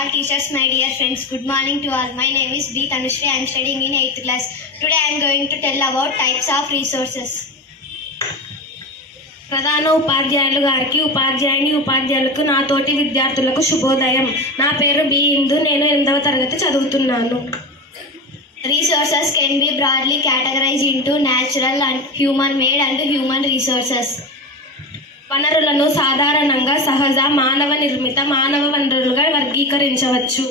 all teachers, my dear friends. Good morning to all. My name is B. Tanushree. I am studying in 8th class. Today I am going to tell about types of resources. ప్రధాన ఉపాధ్యాయులు గారికి ఉపాధ్యాయులకు నా తోటి విద్యార్థులకు శుభోదయం. నా పేరు బి ఇందు. నేను 8వ తరగతి చదువుతున్నాను. Resources can be broadly categorized into natural and human made and human resources. వనరులను సాధారణంగా సహజ, మానవ నిర్మిత, మానవ వనరులుగా వర్గీకరించవచ్చు.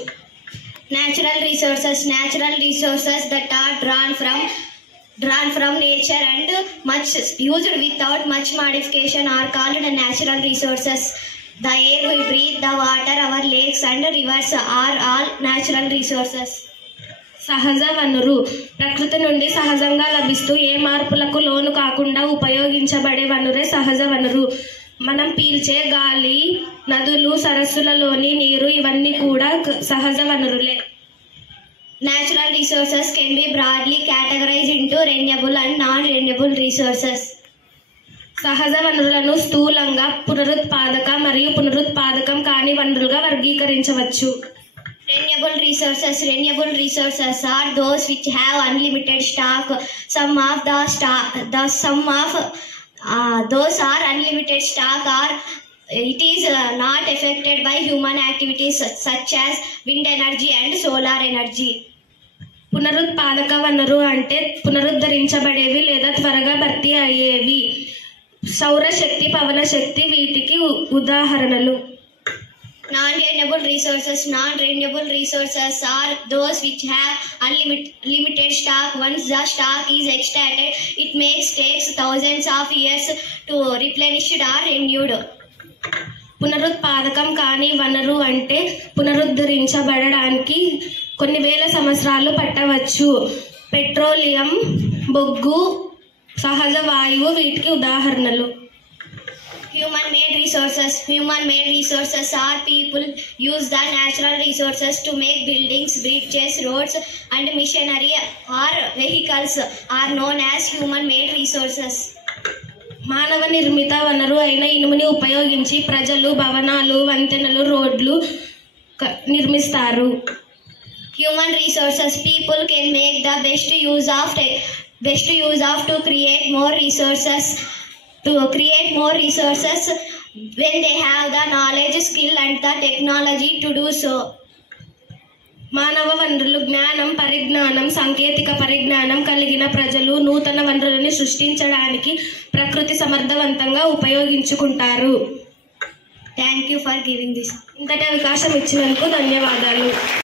Natural resources that are drawn from nature and much used without much modification are called natural resources. The air we breathe, the water, our lakes and rivers are all natural resources. సహజ వనరు ప్రకృతి నుండి సహజంగా లభిస్తూ ఏ మార్పులకు లోను కాకుండా ఉపయోగించబడే వనరే సహజ వనరు. మనం పీల్చే గాలి, నదులు, సరస్సులలోని నీరు ఇవన్నీ కూడా సహజ వనరులే. Natural resources can be broadly categorized into renewable and non-renewable resources. సహజ వనరులను స్థూలంగా పునరుత్పాదక మరియు పునరుత్పాదకం కాని వనరులుగా వర్గీకరించవచ్చు. Renewable resources are those which have unlimited stock. Those are unlimited stock or it is not affected by human activities such as wind energy and solar energy. పునరుత్పాదక వనరు అంటే పునరుద్ధరించబడేవి లేదా త్వరగా భర్తీ అయ్యేవి. సౌరశక్తి, పవన శక్తి వీటికి ఉదాహరణలు. Non-renewable resources are those which have limited stock. Once the stock is extracted, it takes thousands of years to replenish it or renewed. పునరుత్పాదకం కాని వనరు అంటే పునరుద్ధరించబడడానికి కొన్ని వేల సంవత్సరాలు పట్టవచ్చు. పెట్రోలియం, బొగ్గు, సహజ వాయువు వీటికి ఉదాహరణలు. Human-made resources are people use the natural resources to make buildings, bridges, roads and machinery or vehicles are known as human-made resources. మానవ నిర్మిత వనరు అయిన ఇనుముని ఉపయోగించి ప్రజలు భవనాలు, వంతెనలు, రోడ్లు నిర్మిస్తారు. Human resources, people can make the best use of to create more resources when they have the knowledge, skill and the technology to do so. మానవ వనరులు జ్ఞానం, పరిజ్ఞానం, సాంకేతిక పరిజ్ఞానం కలిగిన ప్రజలు నూతన వనరులను సృష్టించడానికి ప్రకృతి సమర్థవంతంగా ఉపయోగించుకుంటారు. Thank you for giving this. ఇంతటి అవకాశం ఇచ్చినందుకు ధన్యవాదాలు.